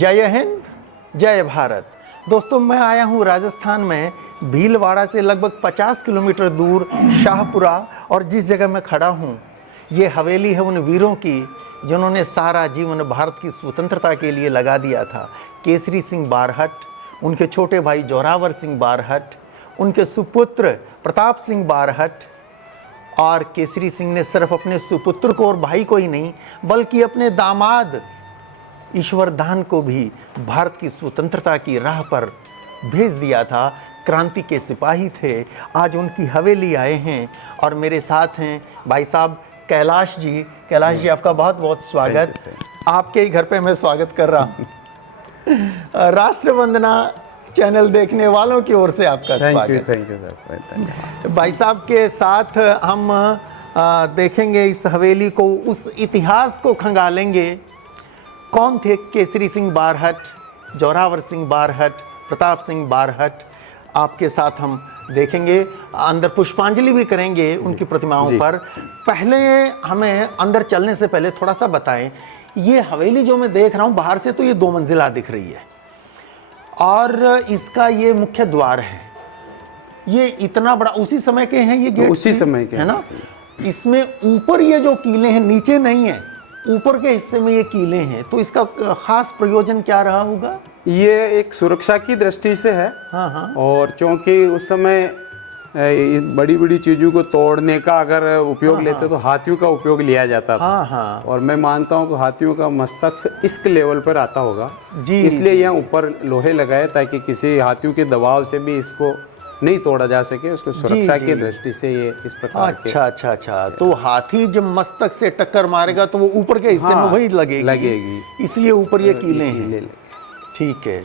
जय हिंद, जय भारत। दोस्तों, मैं आया हूँ राजस्थान में भीलवाड़ा से लगभग 50 किलोमीटर दूर शाहपुरा, और जिस जगह मैं खड़ा हूँ ये हवेली है उन वीरों की जिन्होंने सारा जीवन भारत की स्वतंत्रता के लिए लगा दिया था। केसरी सिंह बारहट, उनके छोटे भाई जोरावर सिंह बारहट, उनके सुपुत्र प्रताप सिंह बारहट, और केसरी सिंह ने सिर्फ अपने सुपुत्र को और भाई को ही नहीं बल्कि अपने दामाद ईश्वरदान को भी भारत की स्वतंत्रता की राह पर भेज दिया था। क्रांति के सिपाही थे। आज उनकी हवेली आए हैं और मेरे साथ हैं भाई साहब कैलाश जी। कैलाश जी, आपका बहुत बहुत स्वागत। आपके ही घर पे मैं स्वागत कर रहा हूँ। राष्ट्र वंदना चैनल देखने वालों की ओर से आपका स्वागत। Thank you sir. भाई साहब के साथ हम देखेंगे इस हवेली को, उस इतिहास को खंगालेंगे। कौन थे केसरी सिंह बारहट, जोरावर सिंह बारहट, प्रताप सिंह बारहट, आपके साथ हम देखेंगे। अंदर पुष्पांजलि भी करेंगे उनकी प्रतिमाओं पर। पहले हमें अंदर चलने से पहले थोड़ा सा बताएं, ये हवेली जो मैं देख रहा हूँ बाहर से तो ये 2 मंजिला दिख रही है और इसका ये मुख्य द्वार है। ये इतना बड़ा उसी समय के हैं ये गेट? उसी समय के है ना। इसमें ऊपर ये जो कीले हैं नीचे नहीं है, ऊपर के हिस्से में ये कीले हैं, तो इसका खास प्रयोजन क्या रहा होगा? ये एक सुरक्षा की दृष्टि से है। हाँ। और क्योंकि उस समय बड़ी बड़ी चीज़ों को तोड़ने का अगर उपयोग लेते तो हाथियों का उपयोग लिया जाता था। हाँ। और मैं मानता हूँ कि हाथियों का मस्तक इस लेवल पर आता होगा जी, इसलिए यहाँ ऊपर लोहे लगाए ताकि किसी हाथियों के दबाव से भी इसको नहीं तोड़ा जा सके। उसको सुरक्षा की दृष्टि से ये इस प्रकार अच्छा। तो हाथी जब मस्तक से टक्कर मारेगा तो वो ऊपर के हिस्से में वही लगेगी, इसलिए ऊपर ये कीले हैं। ठीक है,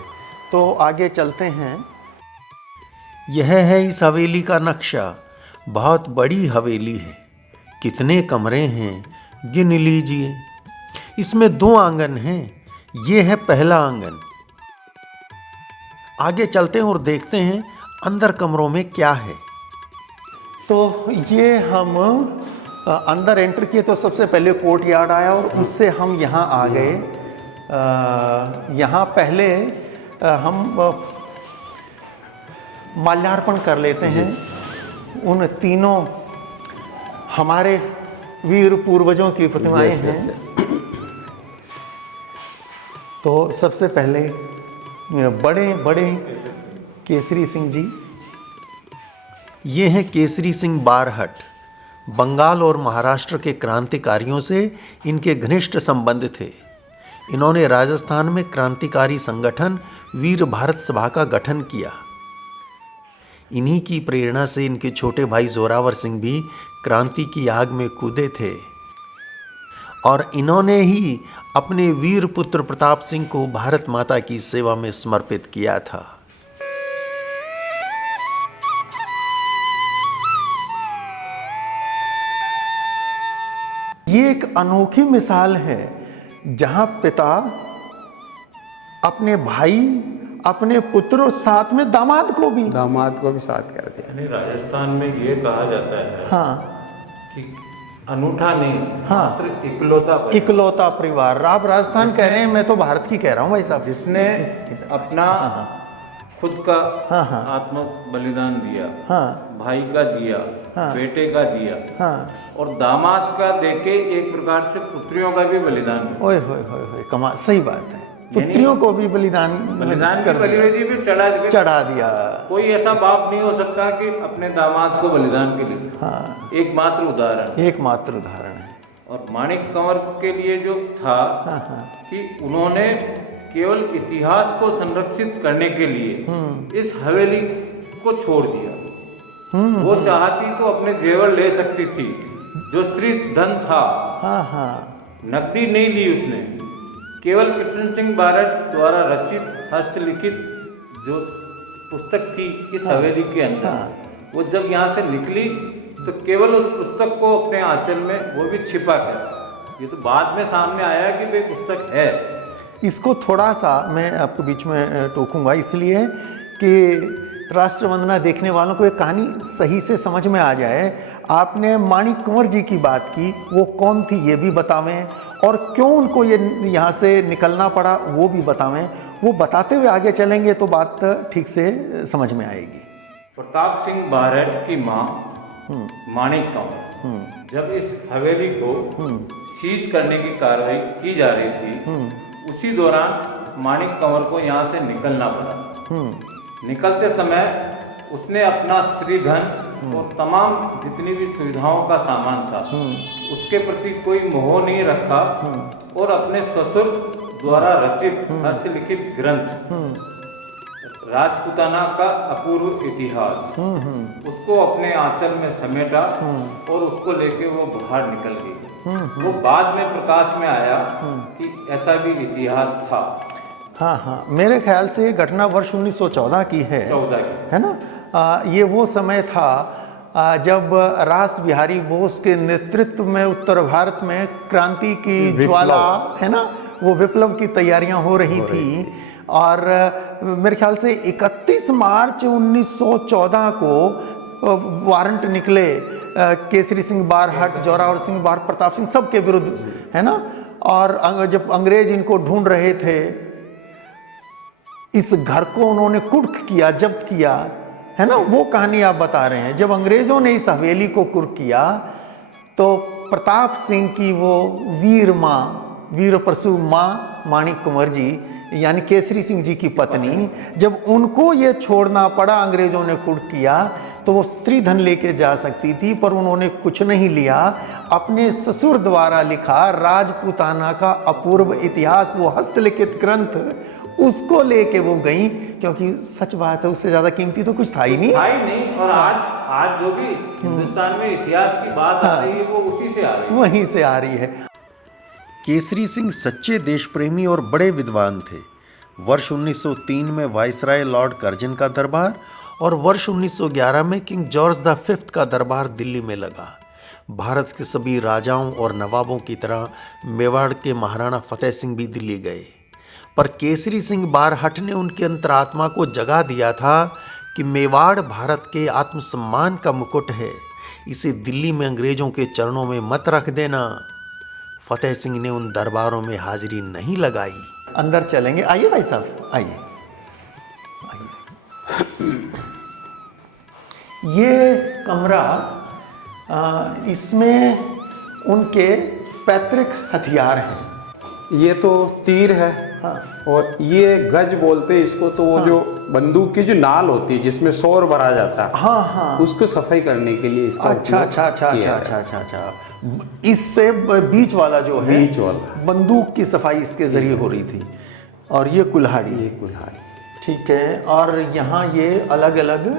तो आगे चलते हैं। यह है इस हवेली का नक्शा। बहुत बड़ी हवेली है। कितने कमरे हैं गिन लीजिए। इसमें 2 आंगन हैं। ये है पहला आंगन। आगे चलते हैं और देखते हैं अंदर कमरों में क्या है। तो ये हम अंदर एंटर किए तो सबसे पहले कोर्ट यार्ड आया और उससे हम यहाँ आ गए। यहाँ पहले हम माल्यार्पण कर लेते हैं उन तीनों हमारे वीर पूर्वजों की प्रतिमाएं हैं। तो सबसे पहले बड़े केसरी सिंह जी, ये हैं केसरी सिंह बारहट। बंगाल और महाराष्ट्र के क्रांतिकारियों से इनके घनिष्ठ संबंध थे। इन्होंने राजस्थान में क्रांतिकारी संगठन वीर भारत सभा का गठन किया। इन्हीं की प्रेरणा से इनके छोटे भाई जोरावर सिंह भी क्रांति की आग में कूदे थे और इन्होंने ही अपने वीर पुत्र प्रताप सिंह को भारत माता की सेवा में समर्पित किया था। ये एक अनोखी मिसाल है जहां पिता अपने भाई, अपने पुत्र और साथ में दामाद को भी साथ कर दिया। राजस्थान में ये कहा जाता है कि अनूठा नहीं, मात्र इकलौता परिवार। आप राजस्थान कह रहे हैं, मैं तो भारत की कह रहा हूँ भाई साहब। जिसने अपना खुद का आत्म बलिदान दिया, भाई का दिया, बेटे का दिया, और दामाद का देके एक प्रकार से पुत्रियों का भी बलिदान। ओए होए कमाल, सही बात है। पुत्रियों को भी बलिदान की बलिवेदी पे चढ़ा दिया। कोई ऐसा बाप नहीं हो सकता कि अपने दामाद को बलिदान के लिए। एकमात्र उदाहरण है। और माणिक कंवर के लिए जो था कि उन्होंने केवल इतिहास को संरक्षित करने के लिए इस हवेली को छोड़ दिया। वो चाहती तो अपने जेवर ले सकती थी, जो स्त्री धन था। नकदी नहीं ली उसने। केवल कृष्ण सिंह बारहट द्वारा रचित हस्तलिखित जो पुस्तक थी इस हवेली के अंदर, वो जब यहाँ से निकली तो केवल उस पुस्तक को अपने आंचल में वो भी छिपा कर। ये तो बाद में सामने आया कि वे पुस्तक है। इसको थोड़ा सा मैं आपको बीच में टोकूंगा इसलिए कि राष्ट्र वंदना देखने वालों को ये कहानी सही से समझ में आ जाए। आपने माणिक कुंवर जी की बात की, वो कौन थी ये भी बतावें, और क्यों उनको ये यहाँ से निकलना पड़ा वो भी बतावें। वो बताते हुए आगे चलेंगे तो बात ठीक से समझ में आएगी। प्रताप सिंह बारहट की माँ माणिक कंवर जब इस हवेली को सीज करने की कार्रवाई की जा रही थी, उसी दौरान माणिक कंवर को यहाँ से निकलना पड़ा। निकलते समय उसने अपना स्त्री धन और तमाम जितनी भी सुविधाओं का सामान था उसके प्रति कोई मोह नहीं रखा, और अपने ससुर द्वारा रचित हस्तलिखित ग्रंथ राजपूताना का अपूर्व इतिहास उसको अपने आंचल में समेटा और उसको लेके वो बाहर निकल गई। वो बाद में प्रकाश में आया कि ऐसा भी इतिहास था। हाँ हाँ, मेरे ख्याल से घटना वर्ष 1914 की है, 14 की है ना। ये वो समय था जब रास बिहारी बोस के नेतृत्व में उत्तर भारत में क्रांति की ज्वाला, है ना, वो विप्लव की तैयारियां हो रही थी। और मेरे ख्याल से 31 मार्च 1914 को वारंट निकले केसरी सिंह बारहट, जोरावर सिंह बारहट, प्रताप सिंह सब के विरुद्ध, है ना। और जब अंग्रेज इनको ढूंढ रहे थे, इस घर को उन्होंने कुर्क किया, जब्त किया, है ना, वो कहानी आप बता रहे हैं। जब अंग्रेजों ने इस हवेली को कुर्क किया तो प्रताप सिंह की वो वीर माँ, वीर प्रसूव माँ माणिक कुंवर जी यानी केसरी सिंह जी की पत्नी, जब उनको ये छोड़ना पड़ा, अंग्रेजों ने कुर्क किया, तो वो स्त्री धन लेके जा सकती थी, पर उन्होंने कुछ नहीं लिया। अपने ससुर द्वारा लिखा राजपूताना का अपूर्व इतिहास, वो हस्तलिखित ग्रंथ, उसको लेके वो गई, क्योंकि सच बात है उससे ज्यादा कीमती तो कुछ था ही नहीं। और आज जो भी हिंदुस्तान में इतिहास की बात आ रही है वो उसी से आ रही है, वहीं से आ रही है। केसरी सिंह सच्चे देश प्रेमी और बड़े विद्वान थे। वर्ष 1903 में वायसराय लॉर्ड कर्जन का दरबार और वर्ष 1911 में किंग जॉर्ज V का दरबार दिल्ली में लगा। भारत के सभी राजाओं और नवाबों की तरह मेवाड़ के महाराणा फतेह सिंह भी दिल्ली गए, पर केसरी सिंह बारहट ने उनके अंतरात्मा को जगा दिया था कि मेवाड़ भारत के आत्मसम्मान का मुकुट है, इसे दिल्ली में अंग्रेजों के चरणों में मत रख देना। फतेह सिंह ने उन दरबारों में हाजिरी नहीं लगाई। अंदर चलेंगे, आइए भाई साहब, आइए। ये कमरा, इसमें उनके पैतृक हथियार हैं। ये तो तीर है, हाँ। और ये गज बोलते हैं इसको, तो वो जो बंदूक की जो नाल होती है जिसमें शोर भरा जाता है, हाँ हाँ, उसको सफाई करने के लिए इसका अच्छा उपयोग अच्छा अच्छा किया अच्छा है। अच्छा अच्छा अच्छा। इससे बीच वाला जो है, बीच वाला बंदूक की सफाई इसके जरिए हो रही थी। और ये कुल्हाड़ी, ये कुल्हाड़ी, ठीक है। और यहाँ ये अलग अलग,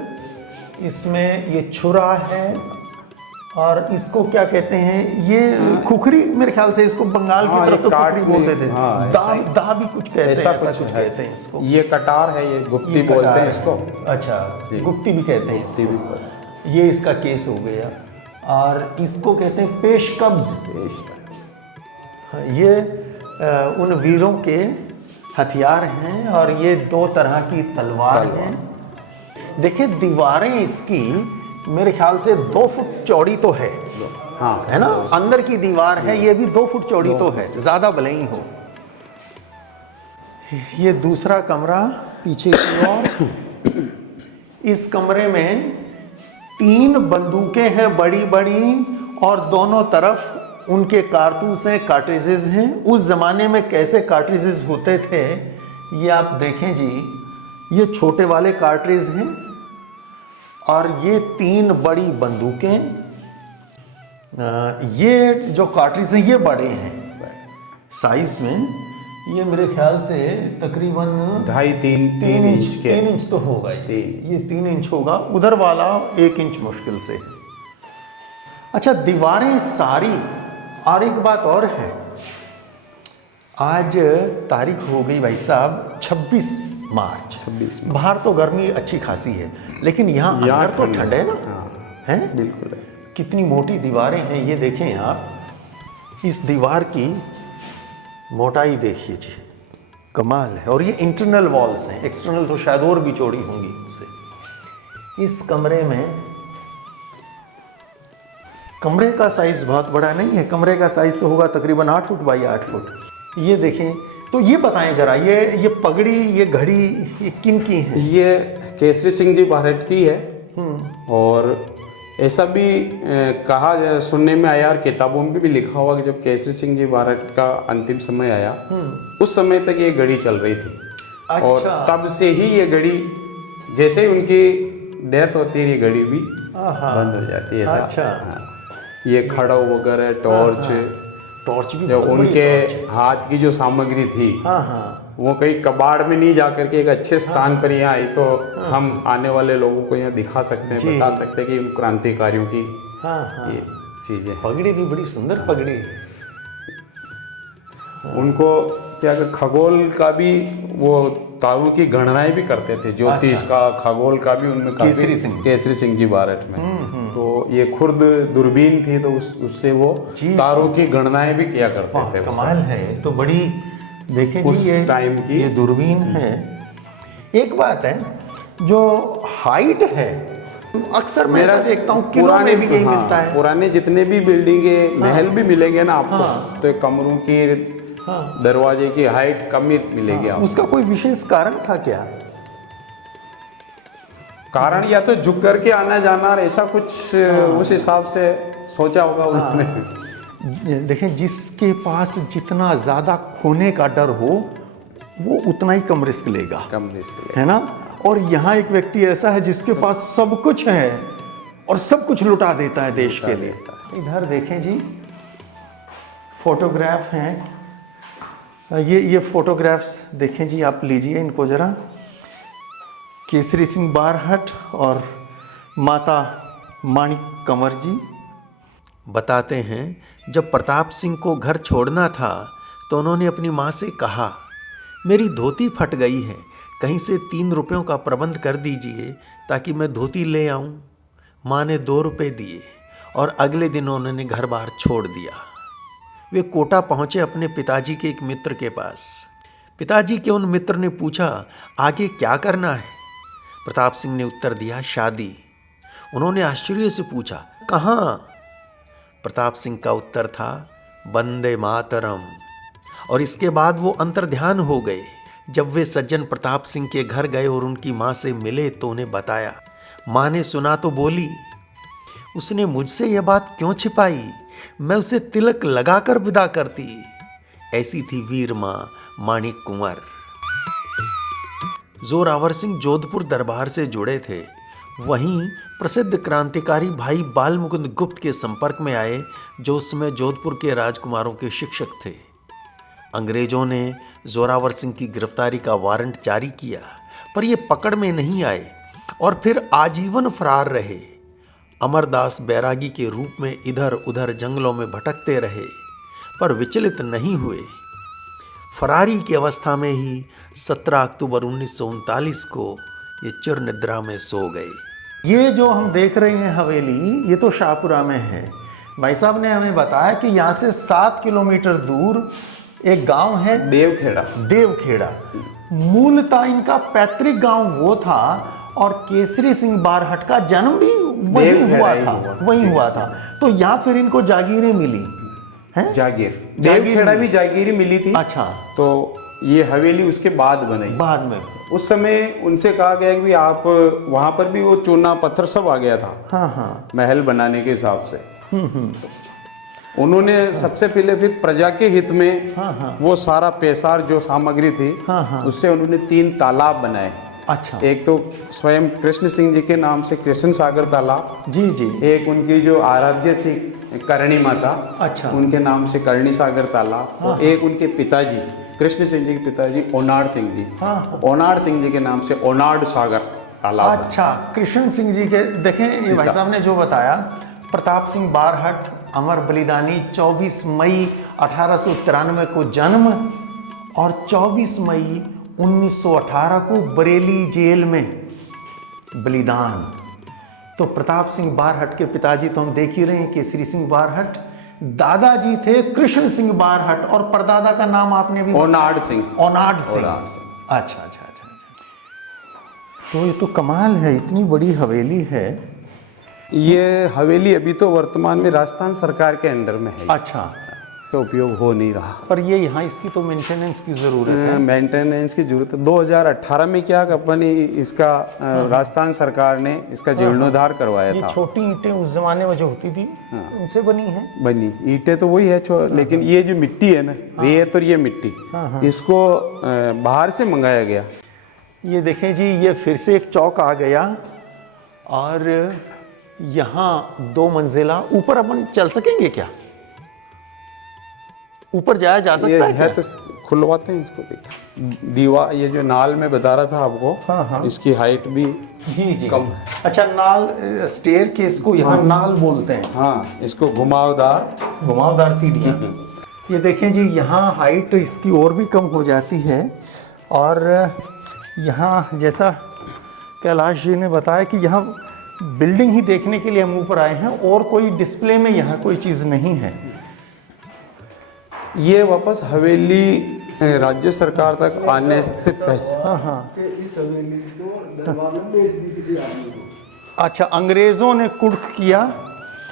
इसमें ये छुरा है, और इसको क्या कहते हैं, ये खुखरी, मेरे ख्याल से इसको बंगाल की तरफ तो खुखरी बोलते थे। दा भी कुछ कहते हैं, ऐसा कुछ कहते हैं इसको। ये कटार है, ये गुप्ती बोलते हैं इसको। अच्छा, गुप्ती भी कहते हैं इसको। ये इसका केस हो गया। और इसको कहते हैं पेशकब्ज। ये उन वीरों के हथियार हैं, और ये 2 तरह की तलवार हैं। देखिए दीवारें इसकी मेरे ख्याल से 2 फुट चौड़ी तो है, हाँ, है ना। अंदर की दीवार है, ये भी 2 फुट चौड़ी तो है, ज्यादा भले ही हो। ये दूसरा कमरा पीछे की ओर। इस कमरे में 3 बंदूकें हैं बड़ी बड़ी, और दोनों तरफ उनके कारतूस हैं, कार्ट्रिजेस हैं। उस जमाने में कैसे कार्ट्रिजेस होते थे ये आप देखें जी। ये छोटे वाले कार्ट्रिज हैं, और ये 3 बड़ी बंदूकें। ये जो कार्ट्रिज हैं ये बड़े हैं साइज में। ये मेरे ख्याल से तकरीबन 2.5-3 इंच के, 3 इंच तो होगा ये 3 इंच होगा। उधर वाला 1 इंच मुश्किल से। अच्छा, दीवारें सारी। और एक बात और है, आज तारीख हो गई भाई साहब 26 मार्च। बाहर तो गर्मी अच्छी खासी है, लेकिन यहाँ अंदर तो ठंड है ना, है बिल्कुल है। कितनी मोटी दीवारें हैं ये देखें आप। इस दीवार की मोटाई देखिए जी, कमाल है। और ये इंटरनल वॉल्स हैं, एक्सटर्नल तो शायद और भी चौड़ी होंगी इनसे। इस कमरे में कमरे का साइज बहुत बड़ा नहीं है, कमरे का साइज तो होगा तकरीबन 8 फुट बाई 8 फुट। ये देखें, तो ये बताएं जरा, ये पगड़ी, ये घड़ी, ये किन की है? ये केसरी सिंह जी भारत की है। और ऐसा भी कहा सुनने में आया और किताबों में भी लिखा हुआ कि जब केसरी सिंह जी भारत का अंतिम समय आया उस समय तक ये घड़ी चल रही थी। अच्छा। और तब से ही ये घड़ी, जैसे ही उनकी डेथ होती है ये घड़ी भी बंद हो जाती है। ऐसा। अच्छा। हाँ। ये खड़ो वगैरह, टॉर्च भी जो बहुत बड़ी उनके टॉर्च। हाथ की जो सामग्री थी हाँ हाँ, वो कहीं कबाड़ में नहीं जा करके एक अच्छे स्थान पर यहाँ आई, तो हम आने वाले लोगों को यहाँ दिखा सकते हैं, जी। बता सकते हैं कि उन क्रांतिकारियों की हाँ हाँ। ये चीजें हैं। पगड़ी भी बड़ी सुंदर पगड़ी है। उनको क्या खगोल का भी, वो तारों की गणनाएं भी करते थे, ज्योतिष का, खगोल का भी उनमें काफी। केसरी सिंह जी भारत में तो ये खुर्द दूरबीन थी, तो उससे वो तारों की गणनाएं भी किया करते थे। कमाल है, तो बड़ी देखें उस जी, ये टाइम की ये दूरबीन है। एक बात है, जो हाइट है, अक्सर मैं ऐसा देखता हूँ किलों में भी यही मिलता है। पुराने जितने भी बिल्डिंगे, महल भी मिलेंगे ना आपको, तो कमरों की, दरवाजे की हाइट कम ही मिलेगी आपको। उसका कोई विशेष कारण था क्या? कारण या तो झुक करके आना जाना, और ऐसा कुछ उस हिसाब से सोचा होगा उन्होंने। देखें, जिसके पास जितना ज्यादा खोने का डर हो वो उतना ही कम रिस्क लेगा, है ना। और यहाँ एक व्यक्ति ऐसा है जिसके पास सब कुछ है और सब कुछ लुटा देता है देश के लिए। इधर देखें जी, फोटोग्राफ हैं, ये फोटोग्राफ्स देखें जी, आप लीजिए इनको जरा। केसरी सिंह बारहट और माता माणिक कंवर जी बताते हैं, जब प्रताप सिंह को घर छोड़ना था तो उन्होंने अपनी माँ से कहा, मेरी धोती फट गई है, कहीं से 3 रुपयों का प्रबंध कर दीजिए ताकि मैं धोती ले आऊं। माँ ने 2 रुपये दिए और अगले दिन उन्होंने घर बार छोड़ दिया। वे कोटा पहुँचे अपने पिताजी के एक मित्र के पास। पिताजी के उन मित्र ने पूछा, आगे क्या करना है? प्रताप सिंह ने उत्तर दिया, शादी। उन्होंने आश्चर्य से पूछा, कहाँ? प्रताप सिंह का उत्तर था, वंदे मातरम। और इसके बाद वो अंतर्ध्यान हो गए। जब वे सज्जन प्रताप सिंह के घर गए और उनकी माँ से मिले तो उन्हें बताया। माँ ने सुना तो बोली, उसने मुझसे यह बात क्यों छिपाई? मैं उसे तिलक लगाकर विदा करती। ऐसी थी वीर माँ माणिक कुंवर। जोरावर सिंह जोधपुर दरबार से जुड़े थे। वहीं प्रसिद्ध क्रांतिकारी भाई बाल मुकुंद गुप्त के संपर्क में आए, जो उस समय जोधपुर के राजकुमारों के शिक्षक थे। अंग्रेजों ने जोरावर सिंह की गिरफ्तारी का वारंट जारी किया, पर ये पकड़ में नहीं आए और फिर आजीवन फरार रहे। अमरदास बैरागी के रूप में इधर उधर जंगलों में भटकते रहे, पर विचलित नहीं हुए। फरारी की अवस्था में ही 17 अक्टूबर 1939 को ये चिर निद्रा में सो गए। ये जो हम देख रहे हैं हवेली, ये तो शाहपुरा में है। भाई साहब ने हमें बताया कि यहाँ से 7 किलोमीटर दूर एक गांव है, देवखेड़ा। देवखेड़ा मूलतः इनका पैतृक गांव वो था, और केसरी सिंह बारहट का जन्म भी वहीं हुआ था। तो यहाँ फिर इनको जागीरें मिली हैं? देवखेड़ा भी जागीरी मिली थी। अच्छा। तो ये हवेली उसके बाद बनी। बाद में उस समय उनसे कहा गया कि आप वहां पर भी वो चूना पत्थर सब आ गया था। हाँ हाँ, महल बनाने के हिसाब से। उन्होंने सबसे पहले फिर प्रजा के हित में वो सारा पैसार जो सामग्री थी, उससे उन्होंने 3 तालाब बनाए। अच्छा। एक तो स्वयं कृष्ण सिंह जी के नाम से कृष्ण सागर तालाब, जी जी। एक उनकी जो आराध्य थी करणी माता, अच्छा, उनके नाम से करणी सागर तालाब, और एक उनके पिताजी कृष्ण सिंह जी के पिताजी ओनाड सिंह जी, ओनाड सिंह जी के नाम से ओनाड सागर तालाब। अच्छा, कृष्ण सिंह जी के देखें, ये भाई साहब ने जो बताया, प्रताप सिंह बारहट अमर बलिदानी 24 मई 1893 को जन्म और 24 मई 1918 को बरेली जेल में बलिदान। तो प्रताप सिंह बारहट के पिताजी तो हम देख ही रहे हैं, केसरी सिंह बारहट। दादाजी थे कृष्ण सिंह बारहट, और परदादा का नाम आपने भी ओनाड सिंह। अच्छा अच्छा अच्छा। तो ये तो कमाल है, इतनी बड़ी हवेली है। ये हवेली अभी तो वर्तमान में राजस्थान सरकार के अंडर में है, अच्छा, तो उपयोग हो नहीं रहा। पर ये यहाँ इसकी तो मेंटेनेंस की ज़रूरत है। मेंटेनेंस की जरूरत है। 2018 में क्या अपनी इसका राजस्थान सरकार ने इसका जीर्णोद्धार करवाया ये था। छोटी ईंटें उस जमाने में जो होती थी उनसे बनी है। बनी ईंटें तो वही है, लेकिन ये जो मिट्टी है ना, रेत और ये मिट्टी, इसको बाहर से मंगाया गया। ये देखें जी, ये फिर से एक चौक आ गया और यहाँ 2 मंजिला। ऊपर अपन चल सकेंगे क्या? ऊपर जाया जा सकता है क्या? तो खुलवाते हैं इसको। देखिए दीवार, ये जो नाल में बता रहा था आपको, इसकी हाइट भी जी कम है। अच्छा, नाल स्टेयर केस को यहाँ नाल बोलते हैं। हाँ, इसको घुमावदार सीढ़ियाँ। ये देखें जी, यहाँ हाइट इसकी और भी कम हो जाती है। और यहाँ जैसा कैलाश जी ने बताया कि यहाँ बिल्डिंग ही देखने के लिए हम ऊपर आए हैं और कोई डिस्प्ले में यहाँ कोई चीज़ नहीं है। ये वापस हवेली राज्य सरकार तक आने से पहले, इस हवेली को दरबार में बेच दी किसी आदमी को। अच्छा, अंग्रेज़ों ने कुर्क किया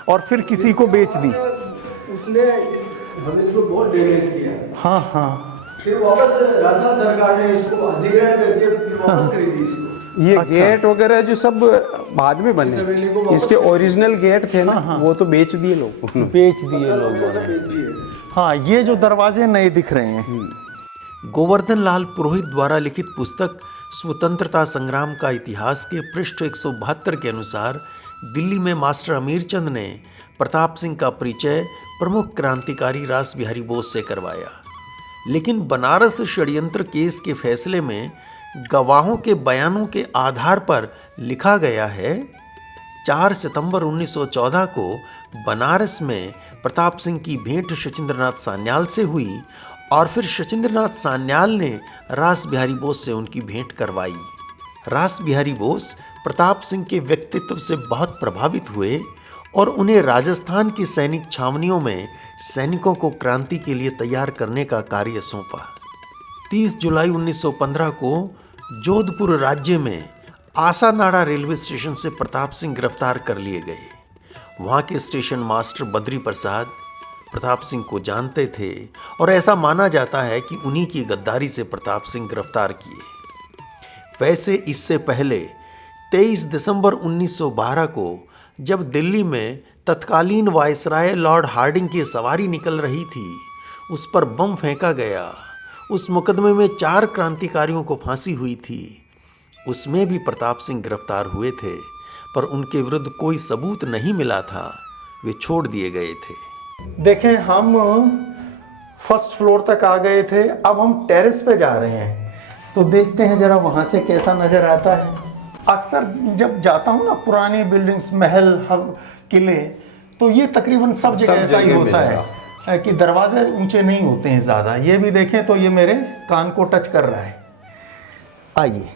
और फिर किसी को बेच दी। उसने इस हवेली को बहुत डैमेज किया। हाँ, फिर वापस राजस्थान सरकार ने इसको अधिग्रहण करके फिर वापस खरीदी इसको। ये गेट वगैरह जो सब बाद में बने, इसके ओरिजिनल गेट थे ना, वो तो बेच दिए लोग, बेच दिए लोगों ने। हाँ, ये जो दरवाजे नए दिख रहे हैं। गोवर्धन लाल पुरोहित द्वारा लिखित पुस्तक स्वतंत्रता संग्राम का इतिहास के पृष्ठ 172 के अनुसार दिल्ली में मास्टर अमीरचंद ने प्रताप सिंह का परिचय प्रमुख क्रांतिकारी रास बिहारी बोस से करवाया। लेकिन बनारस षड्यंत्र केस के फैसले में गवाहों के बयानों के आधार पर लिखा गया है, 4 सितंबर 1914 को बनारस में प्रताप सिंह की भेंट शचीन्द्रनाथ सान्याल से हुई और फिर शचीन्द्रनाथ सान्याल ने रास बिहारी बोस से उनकी भेंट करवाई। रास बिहारी बोस प्रताप सिंह के व्यक्तित्व से बहुत प्रभावित हुए और उन्हें राजस्थान की सैनिक छावनियों में सैनिकों को क्रांति के लिए तैयार करने का कार्य सौंपा। 30 जुलाई 1915 को जोधपुर राज्य में आसानाड़ा रेलवे स्टेशन से प्रताप सिंह गिरफ्तार कर लिए गए। वहाँ के स्टेशन मास्टर बद्री प्रसाद प्रताप सिंह को जानते थे और ऐसा माना जाता है कि उन्हीं की गद्दारी से प्रताप सिंह गिरफ्तार किए। वैसे इससे पहले 23 दिसंबर 1912 को जब दिल्ली में तत्कालीन वायसराय लॉर्ड हार्डिंग की सवारी निकल रही थी, उस पर बम फेंका गया। उस मुकदमे में 4 क्रांतिकारियों को फांसी हुई थी। उसमें भी प्रताप सिंह गिरफ्तार हुए थे, पर उनके विरुद्ध कोई सबूत नहीं मिला था, वे छोड़ दिए गए थे। देखें, हम फर्स्ट फ्लोर तक आ गए थे, अब हम टेरेस पे जा रहे हैं, तो देखते हैं जरा वहाँ से कैसा नज़र आता है। अक्सर जब जाता हूँ ना पुरानी बिल्डिंग्स, महल, किले, तो ये तकरीबन सब जगह ऐसा ही होता है कि दरवाजे ऊंचे नहीं होते हैं ज़्यादा। ये भी देखें तो ये मेरे कान को टच कर रहा है। आइए,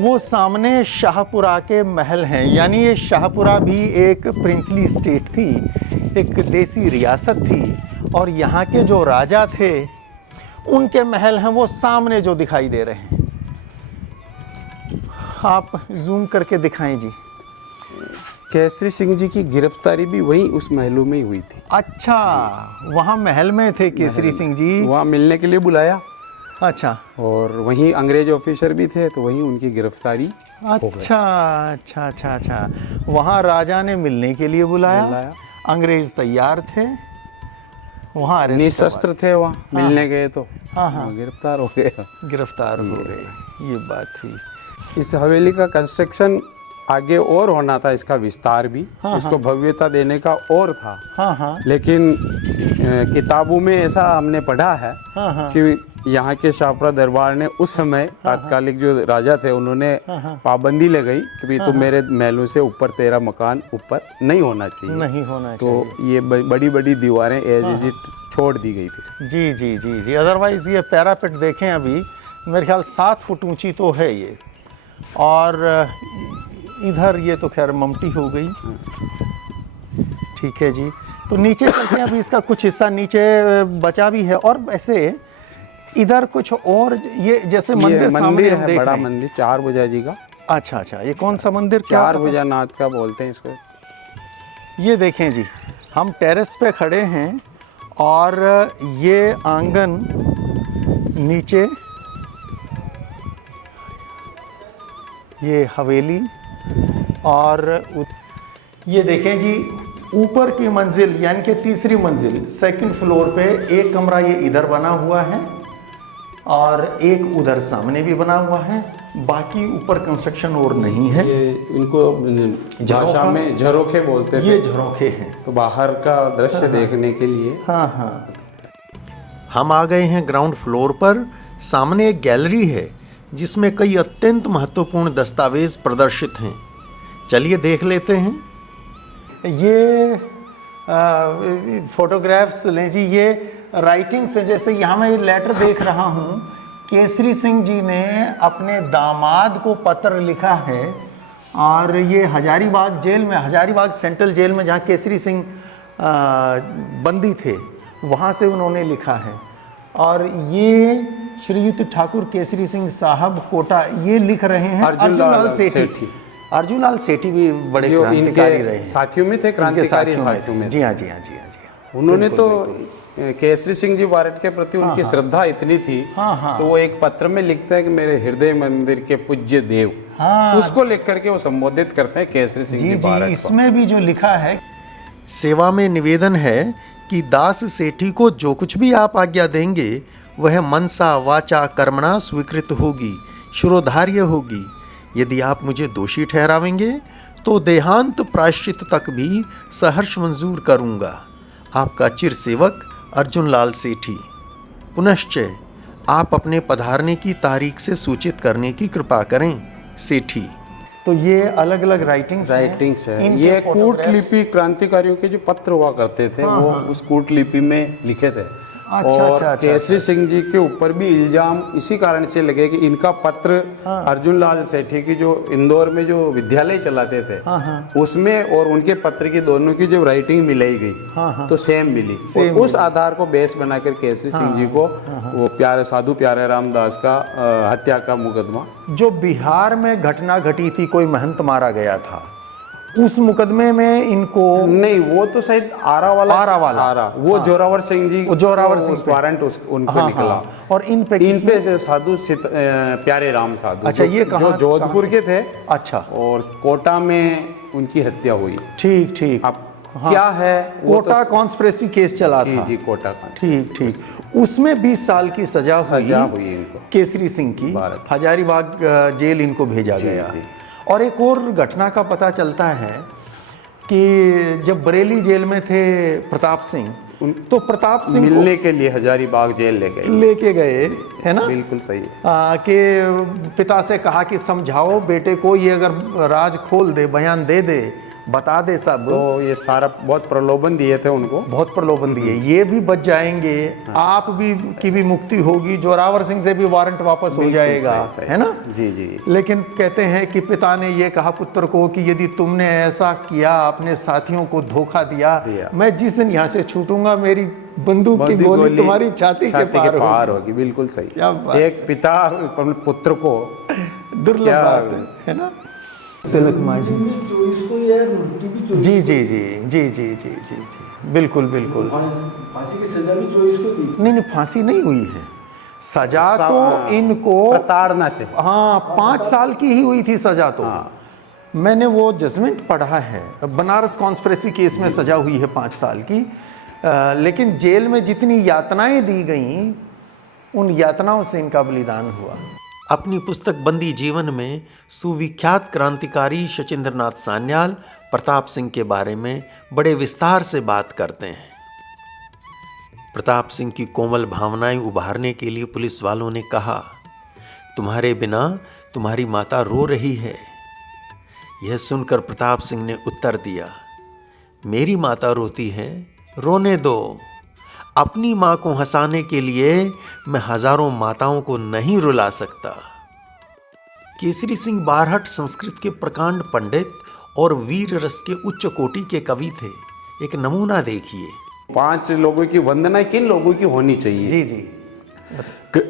वो सामने शाहपुरा के महल हैं, यानी ये शाहपुरा भी एक प्रिंसली स्टेट थी, एक देसी रियासत थी, और यहाँ के जो राजा थे उनके महल हैं वो सामने जो दिखाई दे रहे हैं। आप जूम करके दिखाएं जी। केसरी सिंह जी की गिरफ्तारी भी वही उस महलों में ही हुई थी। अच्छा, वहाँ महल में थे केसरी सिंह जी, वहाँ मिलने के लिए बुलाया। अच्छा, और वहीं अंग्रेज ऑफिसर भी थे, तो वहीं उनकी गिरफ्तारी। अच्छा, वहाँ राजा ने मिलने के लिए बुलाया। अंग्रेज तैयार थे, वहाँ निशस्त्र थे, वहाँ मिलने गए तो हाँ, गिरफ्तार हो गए। ये बात थी। इस हवेली का कंस्ट्रक्शन आगे और होना था, इसका विस्तार भी, इसको भव्यता देने का और था। लेकिन किताबों में ऐसा हमने पढ़ा है कि यहाँ के शाहपुरा दरबार ने उस समय तात्कालिक जो राजा थे उन्होंने पाबंदी लगाई कि भाई तुम मेरे महलों से ऊपर, तेरा मकान ऊपर नहीं होना चाहिए, तो ये बड़ी बड़ी दीवारें एज इट छोड़ दी गई फिर। जी। अदरवाइज ये पैरापेट देखें, अभी मेरे ख्याल 7 फुट ऊंची तो है ये, और इधर ये तो खैर ममटी हो गई। ठीक है जी, तो नीचे चलते हैं। अभी इसका कुछ हिस्सा नीचे बचा भी है, और ऐसे इधर कुछ और ये जैसे मंदिर है, बड़ा मंदिर 4 भुजा जी का। अच्छा अच्छा, ये कौन सा मंदिर, क्या चार भुजानाथ का बोलते हैं इसको। ये देखें जी, हम टेरेस पे खड़े हैं और ये आंगन नीचे, ये हवेली, और ये देखें जी ऊपर की मंजिल यानी कि तीसरी मंजिल, सेकंड फ्लोर पे एक कमरा ये इधर बना हुआ है और एक उधर सामने भी बना हुआ है, बाकी ऊपर कंस्ट्रक्शन और नहीं है। ये इनको भाषा में झरोखे बोलते थे। ये झरोखे हैं। तो बाहर का दृश्य देखने के लिए। हाँ हाँ। हम आ गए हैं ग्राउंड फ्लोर पर। सामने एक गैलरी है जिसमें कई अत्यंत महत्वपूर्ण दस्तावेज प्रदर्शित हैं। चलिए देख लेते हैं। ये फोटोग्राफ्स लें जी, ये राइटिंग्स हैं। जैसे यहाँ मैं ये लेटर देख रहा हूँ, केसरी सिंह जी ने अपने दामाद को पत्र लिखा है और ये हजारीबाग जेल में, हजारीबाग सेंट्रल जेल में जहाँ केसरी सिंह बंदी थे, वहाँ से उन्होंने लिखा है। और ये श्रीयुत ठाकुर केसरी सिंह साहब कोटा ये लिख रहे हैं अर्जुनलाल सेठी। अर्जुनलाल सेठी भी बड़े क्रांतिकारी रहे हैं, साथियों में थे, क्रांतिकारी साथियों में। जी हाँ जी हाँ जी हाँ जी। उन्होंने तो केसरी सिंह जी बारट के प्रति उनकी श्रद्धा इतनी थी, तो वो एक पत्र में लिखते हैं कि मेरे हृदय मंदिर के पूज्य देव, उसको लिख करके वो संबोधित करते हैं केसरी सिंह जी बारट। इसमें भी जो लिखा है, सेवा में निवेदन है कि दास सेठी को जो कुछ भी आप आज्ञा देंगे वह मनसा वाचा कर्मणा स्वीकृत होगी, शिरोधार्य होगी। यदि आप मुझे दोषी ठहरावेंगे तो देहांत प्रायश्चित तक भी सहर्ष मंजूर करूंगा। आपका चिर सेवक अर्जुनलाल सेठी। पुनश्च आप अपने पधारने की तारीख से सूचित करने की कृपा करें, सेठी। तो ये अलग अलग राइटिंग्स है। ये कूट लिपि, क्रांतिकारियों के जो पत्र हुआ करते थे वो उस कूट लिपि में लिखे थे। और केसरी सिंह जी के ऊपर भी इल्जाम इसी कारण से लगे कि इनका पत्र अर्जुनलाल सेठी की जो इंदौर में जो विद्यालय चलाते थे उसमें और उनके पत्र की दोनों की जो राइटिंग मिलाई गई तो सेम मिली। और उस आधार को बेस बनाकर केसरी सिंह जी को वो प्यारे साधु प्यारे रामदास का हत्या का मुकदमा, जो बिहार में घटना घटी थी, कोई महंत मारा गया था, उस मुकदमे में इनको नहीं, वो तो शायद आरा वाला वो जोरावर सिंह जी, जोरावर सिंह वारंट उन पे निकला। और इन पे साधु प्यारे राम साधु, अच्छा, ये जो जोधपुर के थे। अच्छा। और कोटा में उनकी हत्या हुई। ठीक ठीक। अब क्या है, कोटा कॉन्स्पिरेसी केस चला था। जी कोटा का। ठीक ठीक। उसमें 20 साल की सजा हुई इनको, केसरी सिंह की। हजारीबाग जेल इनको भेजा गया। और एक और घटना का पता चलता है कि जब बरेली जेल में थे प्रताप सिंह, तो प्रताप सिंह मिलने के लिए हजारीबाग जेल लेके गए, है ना? बिल्कुल सही है। कि पिता से कहा कि समझाओ बेटे को, ये अगर राज खोल दे, बयान दे दे, बता दे सब। तो ये सारा बहुत प्रलोभन दिए थे उनको, बहुत प्रलोभन दिए, ये भी बच जाएंगे, आप भी की भी मुक्ति होगी, जोरावर सिंह से भी वारंट वापस हो जाएगा, है ना? जी जी। लेकिन कहते हैं कि पिता ने ये कहा पुत्र को कि यदि तुमने ऐसा किया, अपने साथियों को धोखा दिया, मैं जिस दिन यहाँ से छूटूंगा मेरी बंदूक की गोली तुम्हारी छाती के पार होगी। बिल्कुल सही। एक पिता अपने पुत्र को, दुर्लभ बात है ना? तिलक मांझी जी जी जी जी जी जी जी जी बिल्कुल बिल्कुल। फांसी की सजा भी 24 को दी। नहीं, फांसी नहीं हुई है, सजा तो इनको प्रताड़ना से, 5 साल की ही हुई थी सजा। तो मैंने वो जजमेंट पढ़ा है, बनारस कॉन्स्पिरेसी केस में सजा हुई है 5 साल की। लेकिन जेल में जितनी यातनाएं दी गईं, उन यातनाओं से इनका बलिदान हुआ। अपनी पुस्तक बंदी जीवन में सुविख्यात क्रांतिकारी शचीन्द्रनाथ सान्याल प्रताप सिंह के बारे में बड़े विस्तार से बात करते हैं। प्रताप सिंह की कोमल भावनाएं उभारने के लिए पुलिस वालों ने कहा, तुम्हारे बिना तुम्हारी माता रो रही है। यह सुनकर प्रताप सिंह ने उत्तर दिया, मेरी माता रोती है, रोने दो। अपनी माँ को हंसाने के लिए मैं हजारों माताओं को नहीं रुला सकता। केसरी सिंह बारहट संस्कृत के प्रकांड पंडित और वीर रस के उच्च कोटि के कवि थे। एक नमूना देखिए। 5 लोगों की वंदना किन लोगों की होनी चाहिए? जी जी।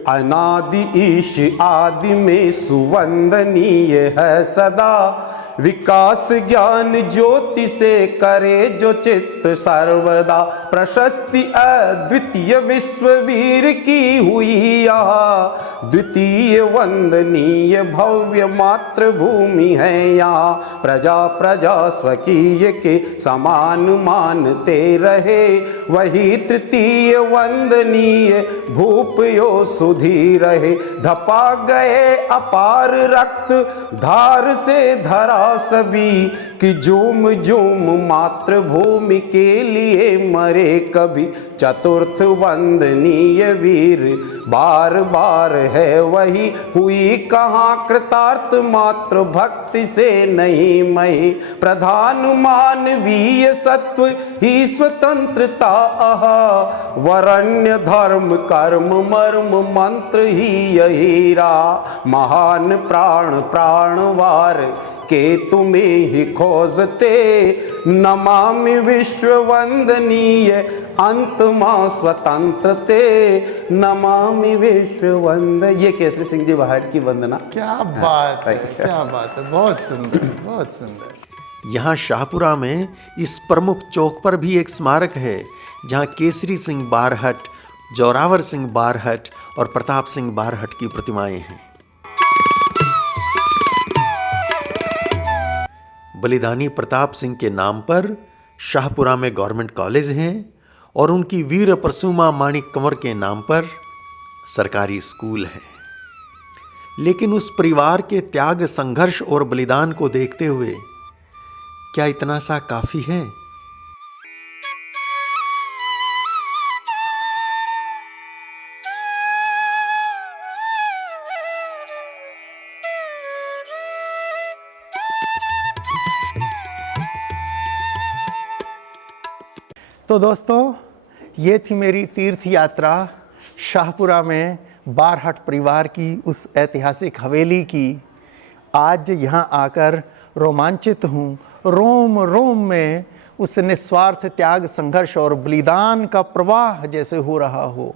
अनादि ईश आदि में सुवंदनीय है सदा, विकास ज्ञान ज्योति से करे जो चित्त सर्वदा। प्रशस्ति अद्वितीय विश्ववीर की हुई यहाँ, द्वितीय वंदनीय भव्य मातृभूमि है यहाँ। प्रजा प्रजा स्वकीय के समान मानते रहे, वही तृतीय वंदनीय भूप यो सुधी रहे। धपा गए अपार रक्त धार से धरा सभी, कि झूम झूम मातृभूमि के लिए मरे कभी। चतुर्थ वंदनीय वीर बार बार है वही, हुई कहाँ कृतार्थ मातृ भक्ति से नहीं मही। प्रधान मानवीय सत्व ही स्वतंत्रता आहा, वरण्य धर्म कर्म मर्म मंत्र ही यही रहा। महान प्राण प्राणवार के तुम्हें ही खोजते, नमामि विश्व वंदनीय अंतमा स्वतंत्रते, नमामि विश्व वंद। ये केसरी सिंह जी बाहर की वंदना। क्या बात है, क्या बात है, बहुत सुंदर, बहुत सुंदर। यहाँ शाहपुरा में इस प्रमुख चौक पर भी एक स्मारक है जहाँ केसरी सिंह बारहट, जोरावर सिंह बारहट और प्रताप सिंह बारहट की प्रतिमाएं हैं। बलिदानी प्रताप सिंह के नाम पर शाहपुरा में गवर्नमेंट कॉलेज हैं और उनकी वीर परसुमा माणिक कंवर के नाम पर सरकारी स्कूल है। लेकिन उस परिवार के त्याग, संघर्ष और बलिदान को देखते हुए क्या इतना सा काफी है? तो दोस्तों, ये थी मेरी तीर्थ यात्रा शाहपुरा में बारहट परिवार की उस ऐतिहासिक हवेली की। आज यहाँ आकर रोमांचित हूँ, रोम रोम में उस निस्वार्थ त्याग, संघर्ष और बलिदान का प्रवाह जैसे हो रहा हो।